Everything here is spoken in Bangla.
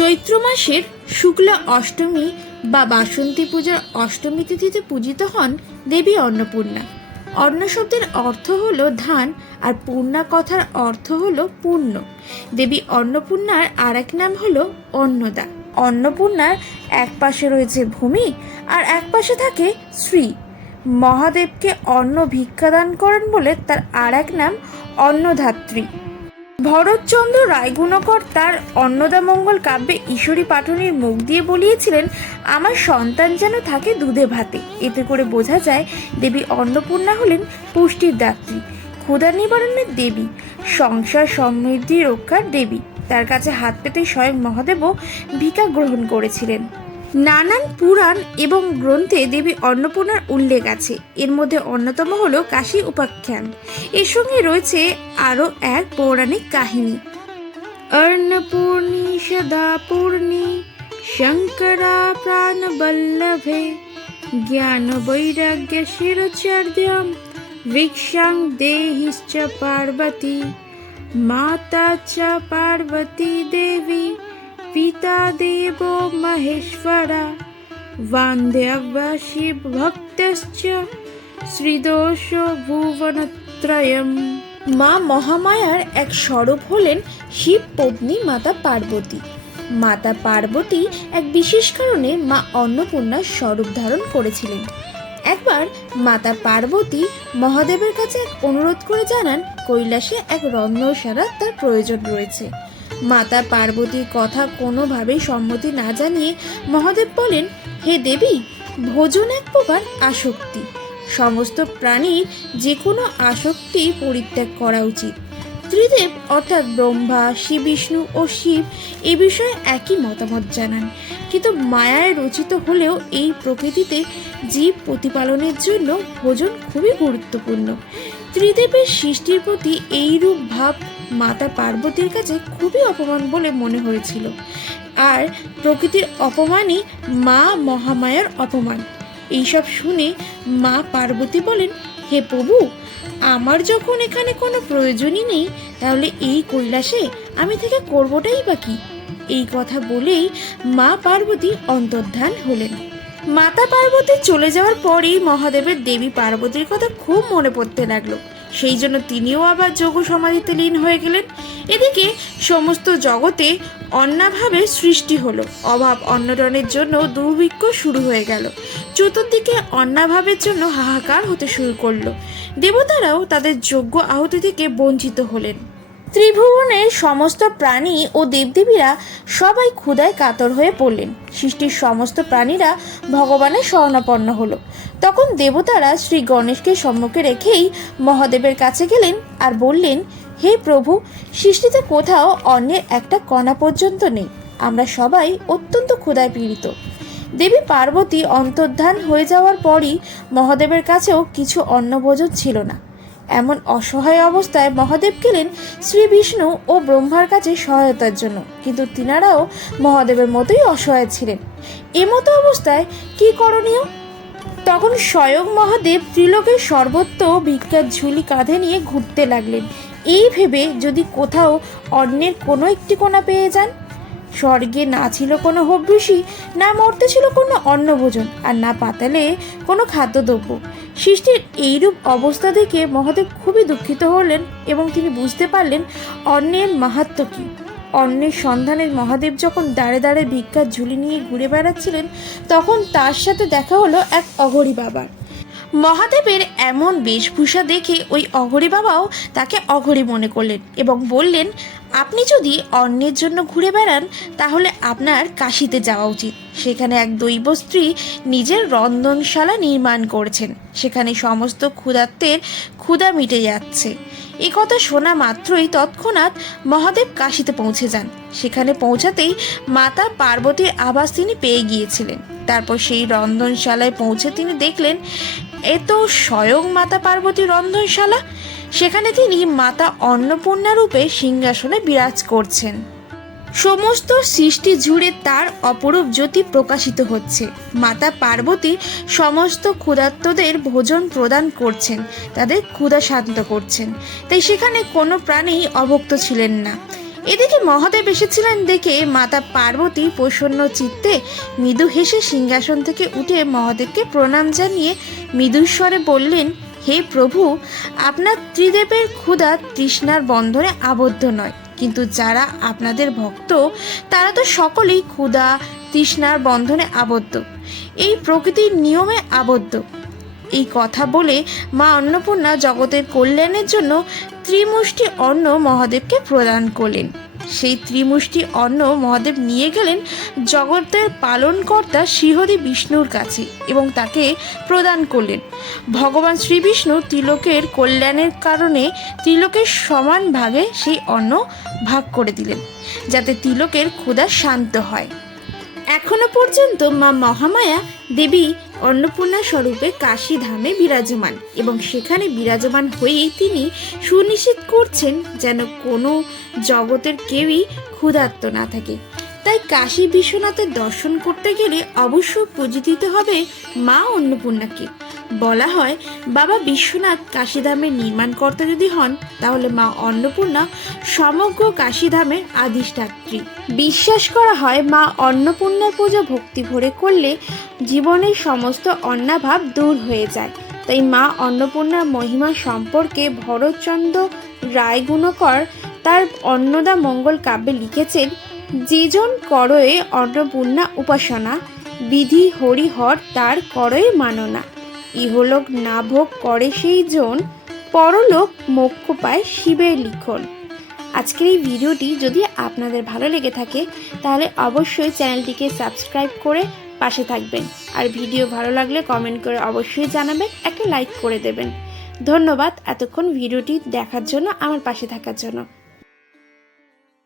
চৈত্র মাসের শুক্লা অষ্টমী বা বাসন্তী পূজার অষ্টমী তিথিতে পূজিত হন দেবী অন্নপূর্ণা। অন্ন শব্দের অর্থ হল ধান আর পূর্ণা কথার অর্থ হল পূর্ণ। দেবী অন্নপূর্ণার আর এক নাম হল অন্নদা। অন্নপূর্ণার এক পাশে রয়েছে ভূমি আর এক পাশে থাকে শ্রী। মহাদেবকে অন্ন ভিক্ষাদান করেন বলে তার আর এক নাম অন্নধাত্রী। ভরতচন্দ্র রায়গুণকর তার অন্নদামঙ্গল কাব্যে ঈশ্বরী পাঠনের মুখ দিয়ে বলিয়েছিলেন, আমার সন্তান যেন থাকে দুধে ভাতে। এতে করে বোঝা যায় দেবী অন্নপূর্ণা হলেন পুষ্টির দাত্রী, ক্ষুধা নিবারণের দেবী, সংসার সমৃদ্ধি রক্ষার দেবী। তার কাছে হাত পেতে স্বয়ং মহাদেবও ভিকা গ্রহণ করেছিলেন। নানান পুরাণ এবং গ্রন্থে দেবী অন্নপূর্ণার উল্লেখ আছে। এর মধ্যে অন্যতম হল কাশী উপাখ্যান। এর সঙ্গে রয়েছে আরও এক পৌরাণিক কাহিনী। অন্নপূর্ণি সদা পূর্ণি, শঙ্করা প্রাণবল্লভে জ্ঞান বৈরাগ্য শিরচর্যম ভিক্ষাং দেহিশ্চ পার্বতী, মাতা চ পার্বতী দেবী পিতা দেব বান্ধব্য শিব ভক্তশ্চ শ্রীদোষ ভুবনত্রয়ম। মা মহামায়ার এক স্বরূপ হলেন শিব পত্নী মাতা পার্বতী। মাতা পার্বতী এক বিশেষ কারণে মা অন্নপূর্ণার স্বরূপ ধারণ করেছিলেন। একবার মাতা পার্বতী মহাদেবের কাছে এক অনুরোধ করে জানান, কৈলাসে এক রন্ধনশালা তার প্রয়োজন রয়েছে। মাতা পার্বতীর কথা কোনোভাবেই সম্মতি না জানিয়ে মহাদেব বলেন, হে দেবী, ভোজন এক প্রকার আসক্তি। সমস্ত প্রাণীর যে কোনো আসক্তি পরিত্যাগ করা উচিত। ত্রিদেব, অর্থাৎ ব্রহ্মা শ্রী বিষ্ণু ও শিব, এ বিষয়ে একই মতামত জানান। কিন্তু মায়ায় রচিত হলেও এই প্রকৃতিতে জীব প্রতিপালনের জন্য ভোজন খুবই গুরুত্বপূর্ণ। ত্রিদেবের সৃষ্টির প্রতি এইরূপ ভাব মাতা পার্বতীর কাছে খুবই অপমান বলে মনে হয়েছিল। আর প্রকৃতির অপমানই মা মহামায়ার অপমান। এইসব শুনে মা পার্বতী বলেন, হে প্রভু, আমার যখন এখানে কোনো প্রয়োজনই নেই, তাহলে এই কৈলাসে আমি থেকে করবোটাই বা কি? এই কথা বলেই মা পার্বতী অন্তর্ধান হলেন। মাতা পার্বতী চলে যাওয়ার পরেই মহাদেবের দেবী পার্বতীর কথা খুব মনে পড়তে লাগল। সেই জন্য তিনিও আবার যোগ সমাধিতে লীন হয়ে গেলেন। এদিকে সমস্ত জগতে অন্নাভাবে সৃষ্টি হলো। অভাব অন্নটনের জন্য দুর্ভিক্ষ শুরু হয়ে গেল। চতুর্দিকে অন্নাভাবের জন্য হাহাকার হতে শুরু করল। দেবতারাও তাদের যোগ্য আহুতি থেকে বঞ্চিত হলেন। ত্রিভুবনের সমস্ত প্রাণী ও দেবদেবীরা সবাই ক্ষুধায় কাতর হয়ে পড়লেন। সৃষ্টির সমস্ত প্রাণীরা ভগবানের শরণাপন্ন হলো। তখন দেবতারা শ্রী গণেশকে সম্মুখে রেখেই মহাদেবের কাছে গেলেন আর বললেন, হে প্রভু, সৃষ্টিতে কোথাও অন্যের একটা কণা পর্যন্ত নেই। আমরা সবাই অত্যন্ত ক্ষুধায় পীড়িত। দেবী পার্বতী অন্তর্ধান হয়ে যাওয়ার পরই মহাদেবের কাছেও কিছু অন্নভোজন ছিল না। এমন অসহায় অবস্থায় মহাদেব গেলেন শ্রী বিষ্ণু ও ব্রহ্মার কাছে সহায়তার জন্য। কিন্তু তিনারাও মহাদেবের মতোই অসহায় ছিলেন। এমতো অবস্থায় কি করণীয়? তখন স্বয়ং মহাদেব ত্রিলোকের সর্বত্র ভিক্ষার ঝুলি কাঁধে নিয়ে ঘুরতে লাগলেন। এই ভেবে যদি কোথাও অন্যের কোনো একটি কোণা পেয়ে যান? স্বর্গে না ছিল কোনো হব্যসী না মর্তে ছিল কোনো অন্নভোজন, আর না পাতালে কোনো খাদ্যদ্রব্য। সৃষ্টির এইরূপ অবস্থা দেখে মহাদেব খুবই দুঃখিত হলেন এবং তিনি বুঝতে পারলেন অন্যের মাহাত্ম কী। অন্যের সন্ধানে মহাদেব যখন দাঁড়ে দাঁড়ে ভিক্ষার ঝুলি নিয়ে ঘুরে বেড়াচ্ছিলেন, তখন তার সাথে দেখা হলো এক অঘরী বাবার। মহাদেবের এমন বেশভূষা দেখে ওই অঘরী বাবাও তাকে অঘরী মনে করলেন এবং বললেন, আপনি যদি অন্যের জন্য ঘুরে বেড়ান, তাহলে আপনার কাশিতে যাওয়া উচিত। সেখানে এক দৈব স্ত্রী নিজের রন্ধনশালা নির্মাণ করেছেন। সেখানে সমস্ত ক্ষুধার্তের ক্ষুধা মিটে যাচ্ছে। এ কথা শোনা মাত্রই তৎক্ষণাৎ মহাদেব কাশিতে পৌঁছে যান। সেখানে পৌঁছাতেই মাতা পার্বতীর আবাস তিনি পেয়ে গিয়েছিলেন। তারপর সেই রন্ধনশালায় পৌঁছে তিনি দেখলেন এ তো স্বয়ং মাতা পার্বতী রন্ধনশালা? সেখানে তিনি মাতা অন্নপূর্ণা রূপে সিংহাসনে বিরাজ করছেন। সমস্ত সৃষ্টি জুড়ে তার অপরূপ জ্যোতি প্রকাশিত হচ্ছে। মাতা পার্বতী সমস্ত ক্ষুধার্তদের ভোজন প্রদান করছেন, তাদের ক্ষুধা শান্ত করছেন। তাই সেখানে কোনো প্রাণী অভক্ত ছিলেন না। এদিকে মহাদেব এসেছিলেন দেখে মাতা পার্বতী প্রসন্ন চিত্তে মৃদু হেসে সিংহাসন থেকে উঠে মহাদেবকে প্রণাম জানিয়ে মৃদুস্বরে বললেন, হে প্রভু, আপনার ত্রিদেবের ক্ষুধা তৃষ্ণার বন্ধনে আবদ্ধ নয়। কিন্তু যারা আপনাদের ভক্ত, তারা তো সকলেই ক্ষুধা তৃষ্ণার বন্ধনে আবদ্ধ। এই প্রকৃতির নিয়মে আবদ্ধ। এই কথা বলে মা অন্নপূর্ণা জগতের কল্যাণের জন্য ত্রিমুষ্টি অন্ন মহাদেবকে প্রদান করলেন। সেই ত্রিমুষ্টি অন্ন মহাদেব নিয়ে গেলেন জগতের পালনকর্তা শ্রীহরি বিষ্ণুর কাছে এবং তাকে প্রদান করলেন। ভগবান শ্রীবিষ্ণু তিলকের কল্যাণের কারণে তিলকের সমান ভাগে সেই অন্ন ভাগ করে দিলেন, যাতে তিলকের ক্ষুধা শান্ত হয়। এখনও পর্যন্ত মা মহামায়া দেবী অন্নপূর্ণা স্বরূপে কাশী ধামে বিরাজমান এবং সেখানে বিরাজমান হয়েই তিনি সুনিশ্চিত করছেন যেন কোনো জগতের কেউই ক্ষুধার্ত না থাকে। তাই কাশী বিশ্বনাথের দর্শন করতে গেলে অবশ্যই পুজো দিতে হবে মা অন্নপূর্ণাকে। বলা হয়, বাবা বিশ্বনাথ কাশীধামের নির্মাণকর্তা যদি হন, তাহলে মা অন্নপূর্ণা সমগ্র কাশীধামের আদিষ্ঠাত্রী বিশ্বাস করা হয়, মা অন্নপূর্ণার পুজো ভক্তি ভরে করলে জীবনের সমস্ত অন্নাভাব দূর হয়ে যায়। তাই মা অন্নপূর্ণার মহিমা সম্পর্কে ভরতচন্দ্র রায়গুণকর তার অন্নদা মঙ্গল কাব্যে লিখেছেন যেজন করয়ে অন্নপূর্ণা উপাসনা, বিধি হরিহর তার করয়ে মাননা। ইহলোক না ভোগ করে সেই জন, পরলোক মোক্ষ পায় শিবের লিখন। আজকের এই ভিডিওটি যদি আপনাদের ভালো লেগে থাকে, তাহলে অবশ্যই চ্যানেলটিকে সাবস্ক্রাইব করে পাশে থাকবেন। আর ভিডিও ভালো লাগলে কমেন্ট করে অবশ্যই জানাবেন একটা লাইক করে দেবেন। ধন্যবাদ এতক্ষণ ভিডিওটি দেখার জন্য, আমার পাশে থাকার জন্য।